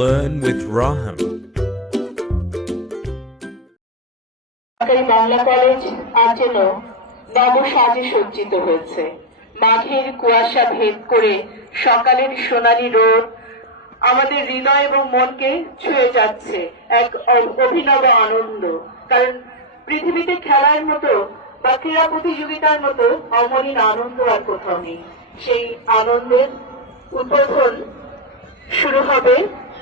Learn with Raham. সরকারি Bangla college যেন নব সাজে সজ্জিত হয়েছে। মাঘের কুয়াশা ভেদ করে সকালের সোনালী রোদ আমাদের হৃদয় এবং মনকে ছুঁয়ে যাচ্ছে এক অভিনব আনন্দ। কারণ পৃথিবীতে খেলার মতো বা ক্রীড়া প্রতিযোগিতার মতো অমলিন আনন্দ আর কোথাও নেই। সেই আনন্দের উদ্বোধন শুরু হবে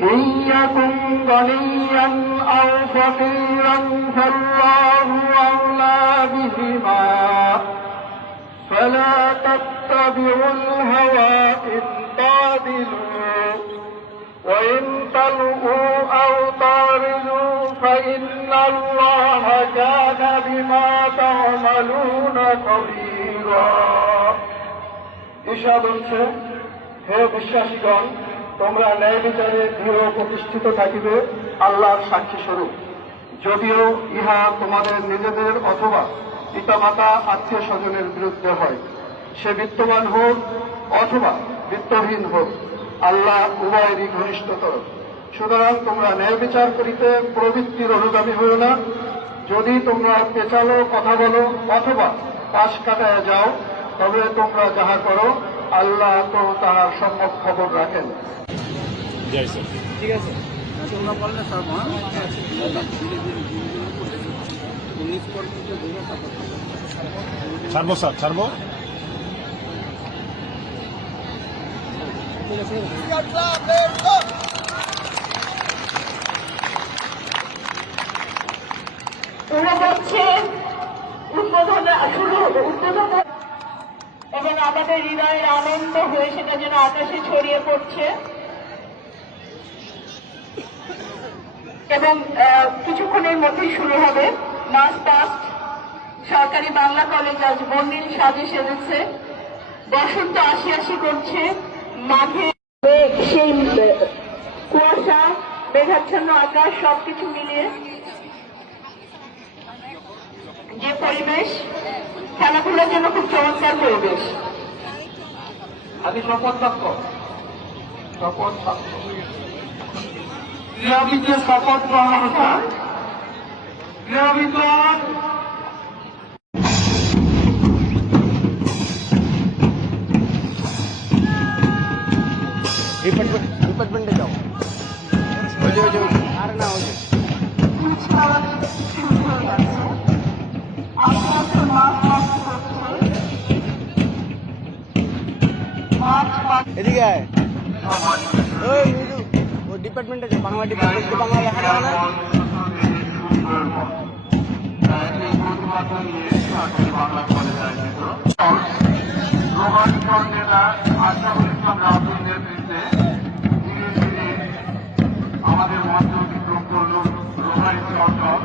إن يكن غنيا أو فقيرا فالله أولى بهما فلا تتبعوا الهوى إن تعدلوا وإن تلقوا أو تعرضوا فإن الله كان بما تعملون خبيرا ঈশা বলছে হে বিশ্বাসীগণ তোমরা ন্যায় বিচারে দৃঢ় প্রতিষ্ঠিত থাকিবে, আল্লাহর সাক্ষী স্বরূপ। যদিও ইহা তোমাদের নিজেদের অথবা পিতামাতা আত্মীয় স্বজনের বিরুদ্ধে হয়। সে বিত্তবান হোক অথবা বিত্তহীন হোক, আল্লাহ উভয়েরই ঘনিষ্ঠতর। সুতরাং তোমরা ন্যায় বিচার করিতে প্রবৃত্তির অনুগামী হইও না। যদি তোমরা পেঁচালো, কথা বলো অথবা পাশ কাটায় যাও, তবে তোমরা যাহা করো আল্লাহ তো তার সম্যক খবর রাখেন। ছাড়বো স্যার ছাড়বো? শুরু হচ্ছে উদ্বোধন শুরু উদ্বোধন এবং আমাদের হৃদয়ের আনন্দ হয়ে সেটা যেন আকাশে ছড়িয়ে পড়ছে। এবং কিছুক্ষণের মধ্যেই শুরু হবে মাস পাস্ট সরকারি বাংলা কলেজ আজ বন্দিল সাজে সেজেছে। বসন্ত আসি আসি করছে। মেঘ, সেই কুয়াশা মেঘাচ্ছন্ন আকাশ সবকিছু মিলিয়ে। যে পরিবেশ খেলাধুলার জন্য খুব চমৎকার পরিবেশ। আমি শপথ বাক্য শপথ বাক্য ক্রীড়াবিদকে শপথ গ্রহণ হচ্ছে ক্রীড়াবিদগণ ডিপার্টমেন্টে যাও। আরে না এদিকে ওই মিজু বাংলা ডিপার্টমেন্ট বাংলা লেখা যাবে না? আমাদের মাধ্যমে বিক্রম করল সরকার